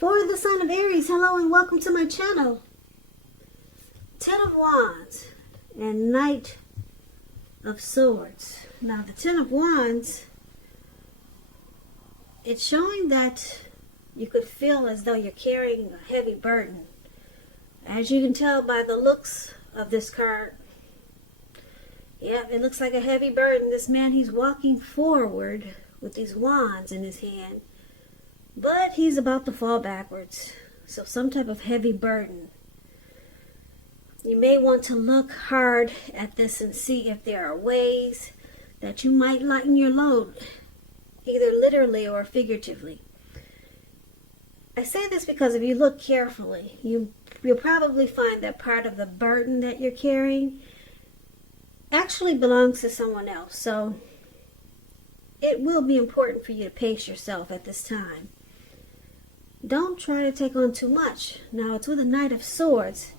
For the sign of Aries, hello and welcome to my channel. Ten of Wands and Knight of Swords. Now the Ten of Wands, it's showing that you could feel as though you're carrying a heavy burden. As you can tell by the looks of this card, yeah, it looks like a heavy burden. This man, he's walking forward with these wands in his hand, but he's about to fall backwards. So some type of heavy burden. You may want to look hard at this and see if there are ways that you might lighten your load, either literally or figuratively. I say this because if you look carefully, you'll probably find that part of the burden that you're carrying actually belongs to someone else. So it will be important for you to pace yourself at this time. Don't try to take on too much. Now it's with a Knight of Swords.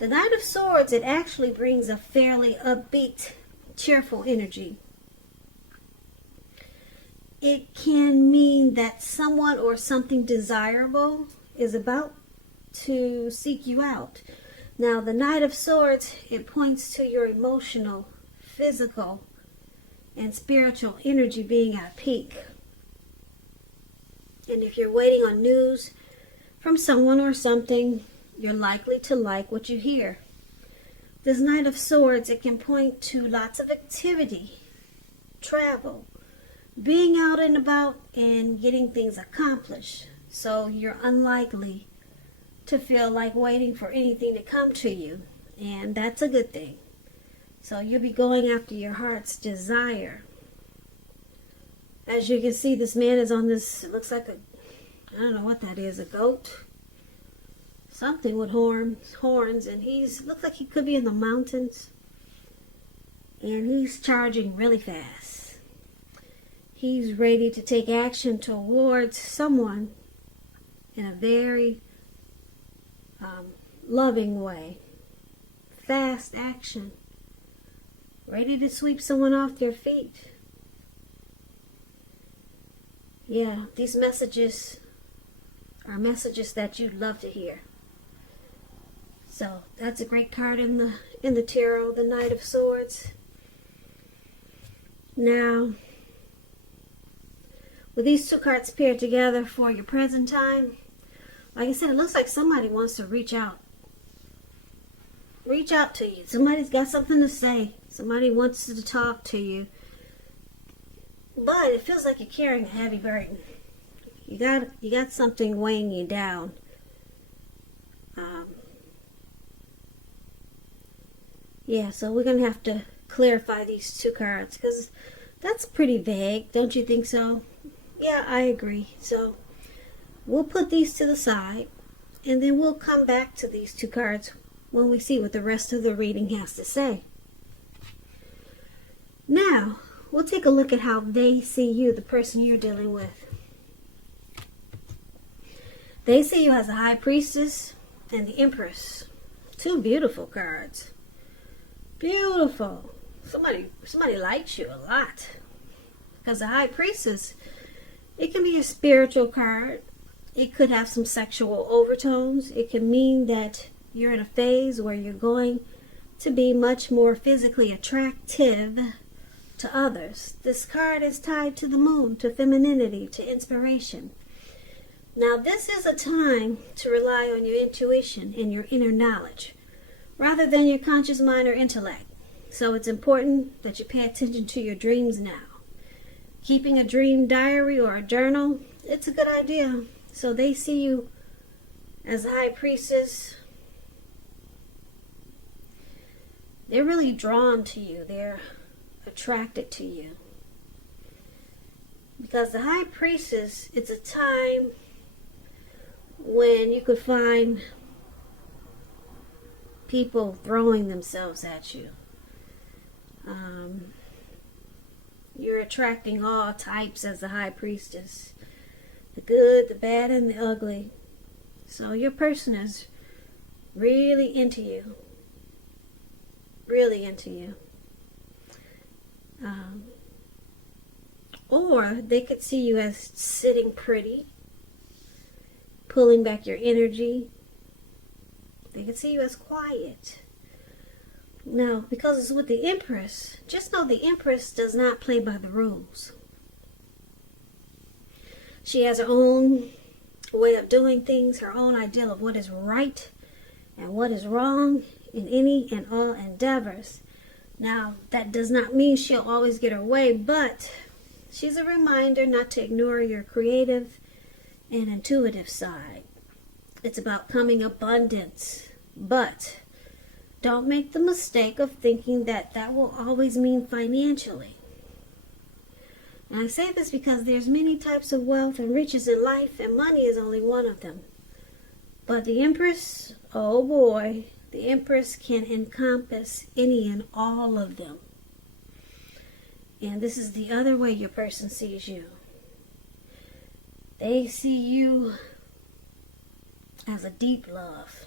The Knight of Swords, it actually brings a fairly upbeat, cheerful energy. It can mean that someone or something desirable is about to seek you out. Now the Knight of Swords, it points to your emotional, physical, and spiritual energy being at peak. And if you're waiting on news from someone or something, you're likely to like what you hear. This Knight of Swords, it can point to lots of activity, travel, being out and about and getting things accomplished. So you're unlikely to feel like waiting for anything to come to you. And that's a good thing. So you'll be going after your heart's desire. As you can see, this man is on this, it looks like I don't know what that is, a goat? Something with horns, and looks like he could be in the mountains. And he's charging really fast. He's ready to take action towards someone in a very loving way. Fast action. Ready to sweep someone off their feet. Yeah, these messages are messages that you'd love to hear. So that's a great card in the tarot, the Knight of Swords. Now, with these two cards paired together for your present time, like I said, it looks like somebody wants to reach out. Reach out to you. Somebody's got something to say. Somebody wants to talk to you. But it feels like you're carrying a heavy burden. You got something weighing you down. Yeah, so we're going to have to clarify these two cards because that's pretty vague. Don't you think so? Yeah, I agree. So we'll put these to the side and then we'll come back to these two cards when we see what the rest of the reading has to say. Now, we'll take a look at how they see you, the person you're dealing with. They see you as a High Priestess and the Empress. Two beautiful cards. Beautiful. Somebody likes you a lot. Because the High Priestess, it can be a spiritual card. It could have some sexual overtones. It can mean that you're in a phase where you're going to be much more physically attractive to others. This card is tied to the moon, to femininity, to inspiration. Now this is a time to rely on your intuition and your inner knowledge rather than your conscious mind or intellect. So it's important that you pay attention to your dreams now. Keeping a dream diary or a journal, it's a good idea. So they see you as a High Priestess. They're really drawn to you. They're attracted to you. Because the High Priestess, it's a time when you could find people throwing themselves at you. You're attracting all types as the High Priestess. The good, the bad, and the ugly. So your person is really into you. Really into you. Or they could see you as sitting pretty, pulling back your energy. They can see you as quiet. Now, because it's with the Empress, just know the Empress does not play by the rules. She has her own way of doing things, her own ideal of what is right and what is wrong in any and all endeavors. Now, that does not mean she'll always get her way, but she's a reminder not to ignore your creative and intuitive side. It's about coming abundance, but don't make the mistake of thinking that that will always mean financially. And I say this because there's many types of wealth and riches in life, and money is only one of them. But the Empress, oh boy, the Empress can encompass any and all of them. And this is the other way your person sees you. They see you as a deep love.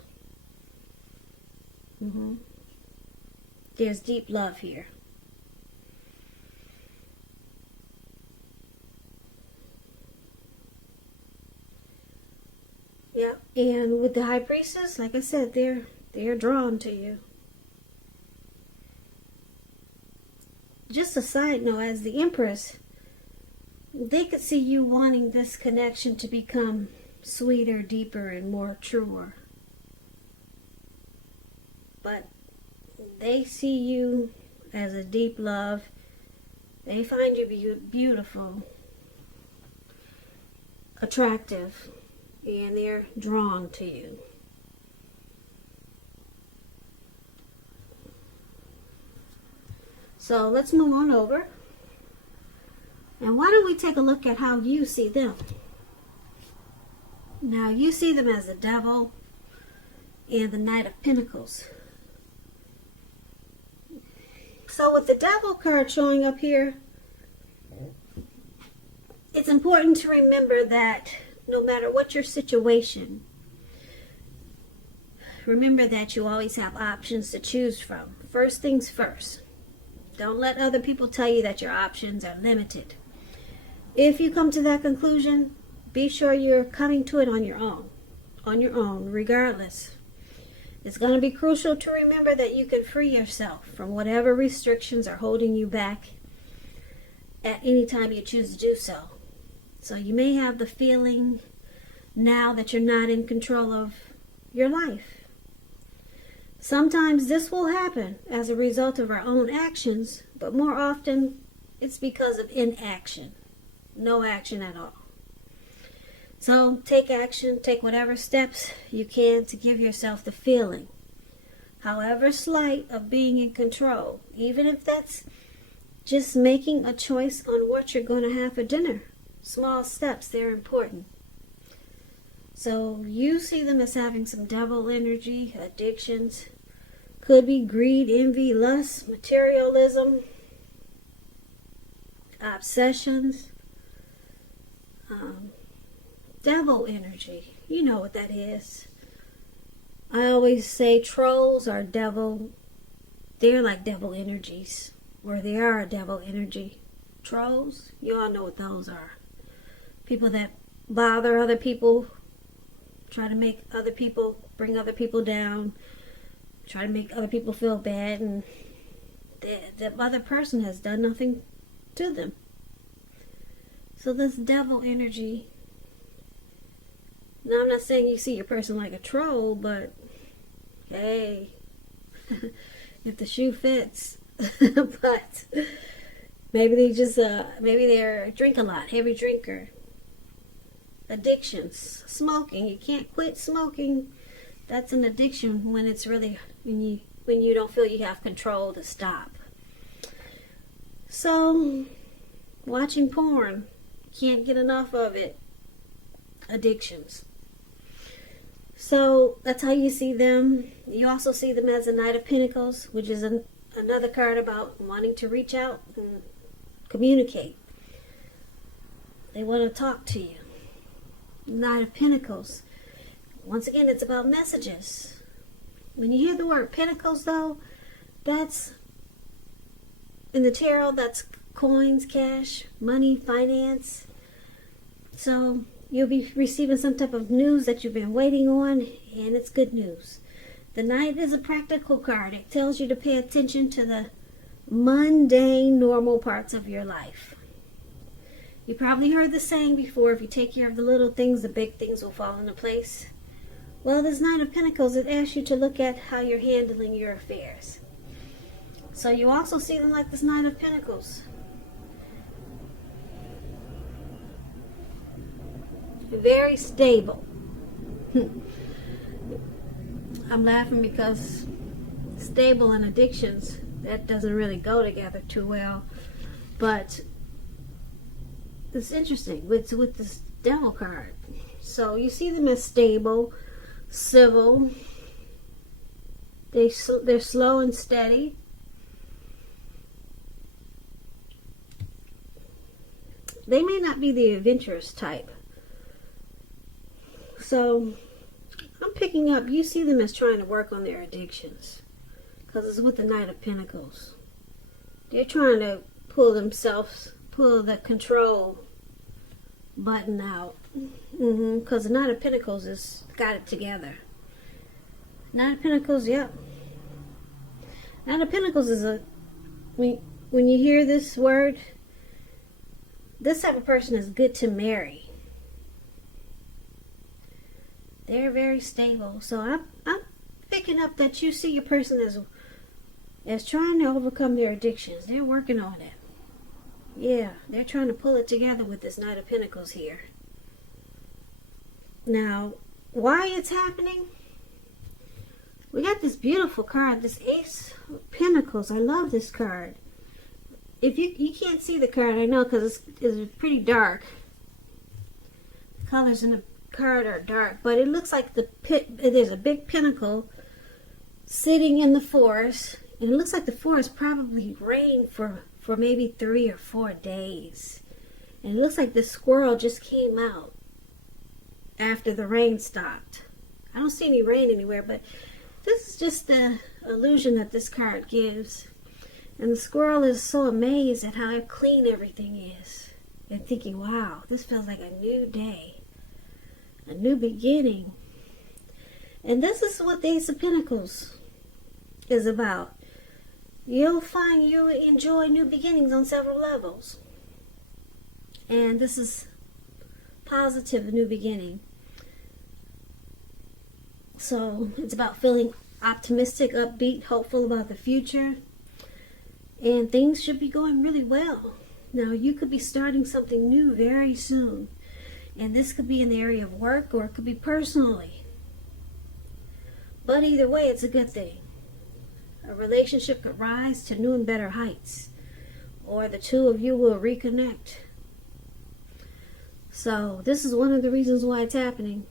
There's deep love here. Yeah, and with the High Priestess, like I said, they're drawn to you. Just a side note, as the Empress, they could see you wanting this connection to become sweeter, deeper, and more truer. But they see you as a deep love. They find you beautiful, attractive, and they're drawn to you. So let's move on over. And why don't we take a look at how you see them? Now, you see them as the Devil and the Knight of Pentacles. So with the Devil card showing up here, it's important to remember that no matter what your situation, remember that you always have options to choose from. First things first. Don't let other people tell you that your options are limited. If you come to that conclusion, be sure you're coming to it on your own, regardless. It's going to be crucial to remember that you can free yourself from whatever restrictions are holding you back at any time you choose to do so. So you may have the feeling now that you're not in control of your life. Sometimes this will happen as a result of our own actions, but more often it's because of inaction. No action at all. So take action, take whatever steps you can to give yourself the feeling, however slight, of being in control, even if that's just making a choice on what you're going to have for dinner. Small steps, they're important. So you see them as having some devil energy, addictions, could be greed, envy, lust, materialism, obsessions, devil energy. You know what that is. I always say trolls are devil. They're like devil energies, or they are a devil energy. Trolls, you all know what those are. People that bother other people, try to make other people, bring other people down, try to make other people feel bad, and the other person has done nothing to them. So this devil energy, now I'm not saying you see your person like a troll, but hey, if the shoe fits. But maybe they just maybe they're drink a lot, heavy drinker. Addictions, smoking. You can't quit smoking. That's an addiction when it's really when you don't feel you have control to stop. So watching porn, can't get enough of it. Addictions. So that's how you see them. You also see them as a Knight of Pentacles, which is another card about wanting to reach out and communicate. They want to talk to you. Knight of Pentacles. Once again, it's about messages. When you hear the word Pentacles, though, that's in the tarot, that's coins, cash, money, finance. So You'll be receiving some type of news that you've been waiting on, and it's good news. The Knight is a practical card. It tells you to pay attention to the mundane, normal parts of your life. You probably heard the saying before, if you take care of the little things, the big things will fall into place. Well, this Knight of Pentacles, it asks you to look at how you're handling your affairs. So you also see them like this Knight of Pentacles. Very stable. I'm laughing because stable and addictions, that doesn't really go together too well. But it's interesting with this Devil card. So you see them as stable, civil. They're slow and steady. They may not be the adventurous type. So I'm picking up, you see them as trying to work on their addictions, because it's with the Knight of Pentacles. They're trying to pull the control button out, because the Knight of Pentacles has got it together. Knight of Pentacles, yep. Knight of Pentacles is when you hear this word, this type of person is good to marry. They're very stable. So I'm picking up that you see your person as trying to overcome their addictions. They're working on it. Yeah, they're trying to pull it together with this Knight of Pentacles here. Now, why it's happening? We got this beautiful card, this Ace of Pentacles. I love this card. If you can't see the card, I know, because it's pretty dark. The colors in the card are dark, but it looks like there's a big pentacle sitting in the forest, and it looks like the forest probably rained for maybe 3 or 4 days, and it looks like the squirrel just came out after the rain stopped. I don't see any rain anywhere, but this is just the illusion that this card gives. And the squirrel is so amazed at how clean everything is, and thinking, wow, this feels like a new day, a new beginning. And this is what the Ace of Pentacles is about. You'll find you enjoy new beginnings on several levels. And this is positive new beginning. So it's about feeling optimistic, upbeat, hopeful about the future. And things should be going really well. Now, you could be starting something new very soon. And this could be in the area of work, or it could be personally. But either way, it's a good thing. A relationship could rise to new and better heights. Or the two of you will reconnect. So, this is one of the reasons why it's happening.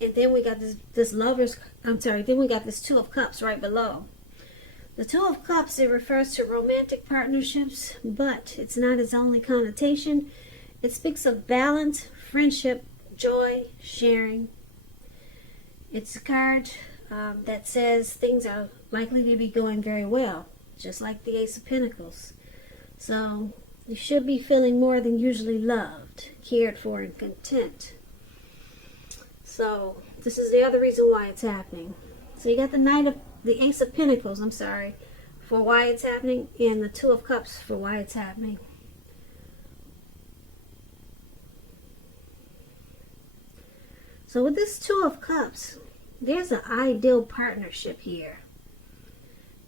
And then we got then we got this Two of Cups right below. The Two of Cups, it refers to romantic partnerships, but it's not its only connotation. It speaks of balance, friendship, joy, sharing. It's a card that says things are likely to be going very well, just like the Ace of Pentacles. So you should be feeling more than usually loved, cared for, and content. So this is the other reason why it's happening. So you got the Ace of Pentacles, for why it's happening, and the Two of Cups for why it's happening. So with this Two of Cups, there's an ideal partnership here.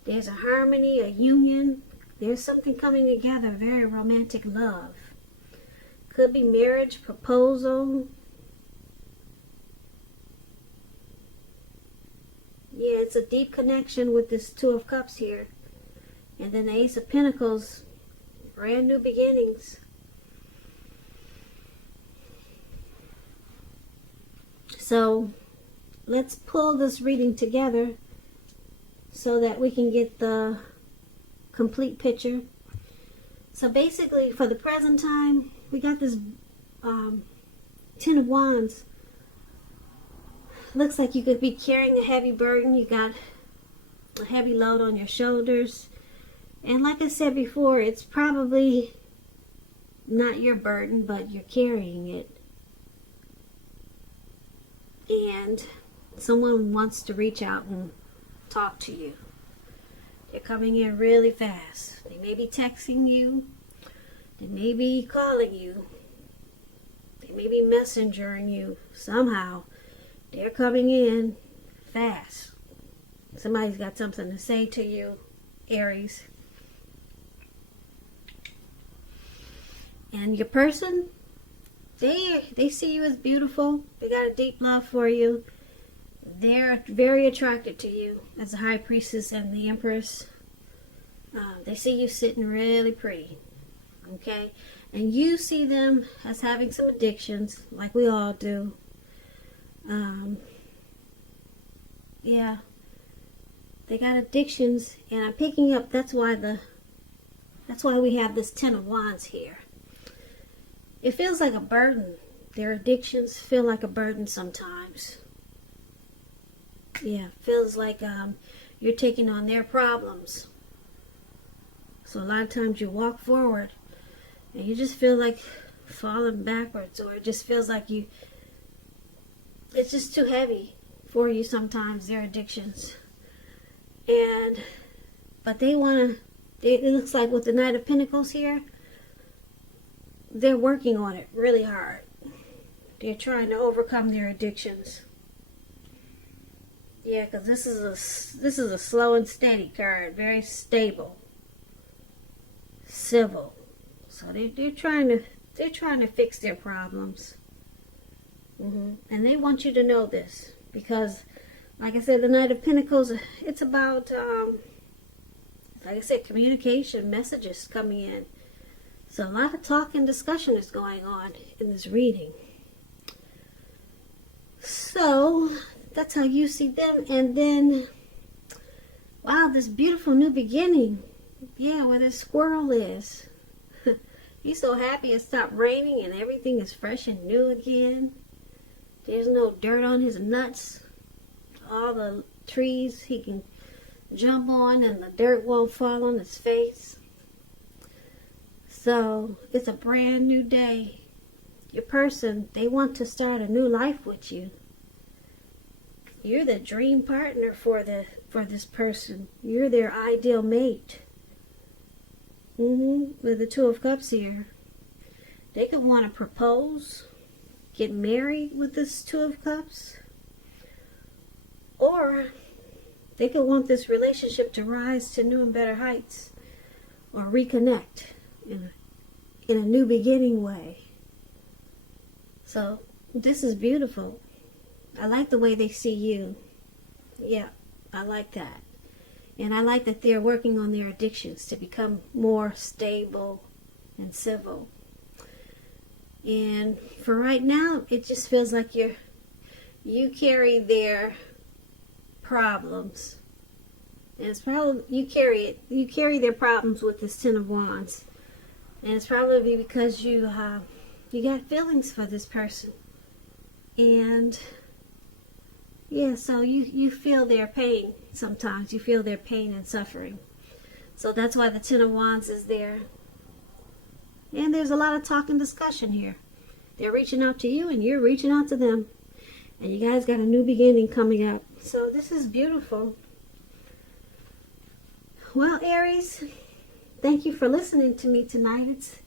There's a harmony, a union. There's something coming together, very romantic love. Could be marriage, proposal. Yeah, it's a deep connection with this Two of Cups here. And then the Ace of Pentacles, brand new beginnings. So let's pull this reading together so that we can get the complete picture. So basically, for the present time, we got this Ten of Wands. Looks like you could be carrying a heavy burden. You got a heavy load on your shoulders. And like I said before, it's probably not your burden, but you're carrying it. and someone wants to reach out and talk to you. They're coming in really fast. They may be texting you. They may be calling you. They may be messengering you somehow. They're coming in fast. Somebody's got something to say to you, Aries. And your person, they see you as beautiful. They got a deep love for you. They're very attracted to you as the High Priestess and the Empress. They see you sitting really pretty. Okay? And you see them as having some addictions, like we all do. Yeah. They got addictions, and I'm picking up, that's why we have this Ten of Wands here. It feels like a burden. Their addictions feel like a burden sometimes. Yeah, feels like you're taking on their problems. So a lot of times you walk forward and you just feel like falling backwards, or it just feels like it's just too heavy for you sometimes, their addictions. But it looks like with the Knight of Pentacles here, they're working on it really hard. They're trying to overcome their addictions. Yeah, because this is a slow and steady card, very stable, civil. So they're trying to fix their problems, and they want you to know this because, like I said, the Knight of Pentacles, it's about, like I said, communication, messages coming in. So a lot of talk and discussion is going on in this reading. So that's how you see them. And then, wow, this beautiful new beginning. Yeah, where this squirrel is. He's so happy it stopped raining and everything is fresh and new again. There's no dirt on his nuts. All the trees he can jump on and the dirt won't fall on his face. So it's a brand new day. Your person, they want to start a new life with you. You're the dream partner for this person. You're their ideal mate. With the Two of Cups here. They could want to propose, get married with this Two of Cups. Or they could want this relationship to rise to new and better heights. Or reconnect in a new beginning way. So this is beautiful. I like the way they see you. Yeah, I like that. And I like that they're working on their addictions to become more stable and civil. And for right now, it just feels like you carry their problems. And it's probably you carry their problems with this Ten of Wands. And it's probably because you got feelings for this person. And yeah, so you feel their pain sometimes. You feel their pain and suffering. So that's why the Ten of Wands is there. And there's a lot of talk and discussion here. They're reaching out to you and you're reaching out to them. And you guys got a new beginning coming up. So this is beautiful. Well, Aries, thank you for listening to me tonight.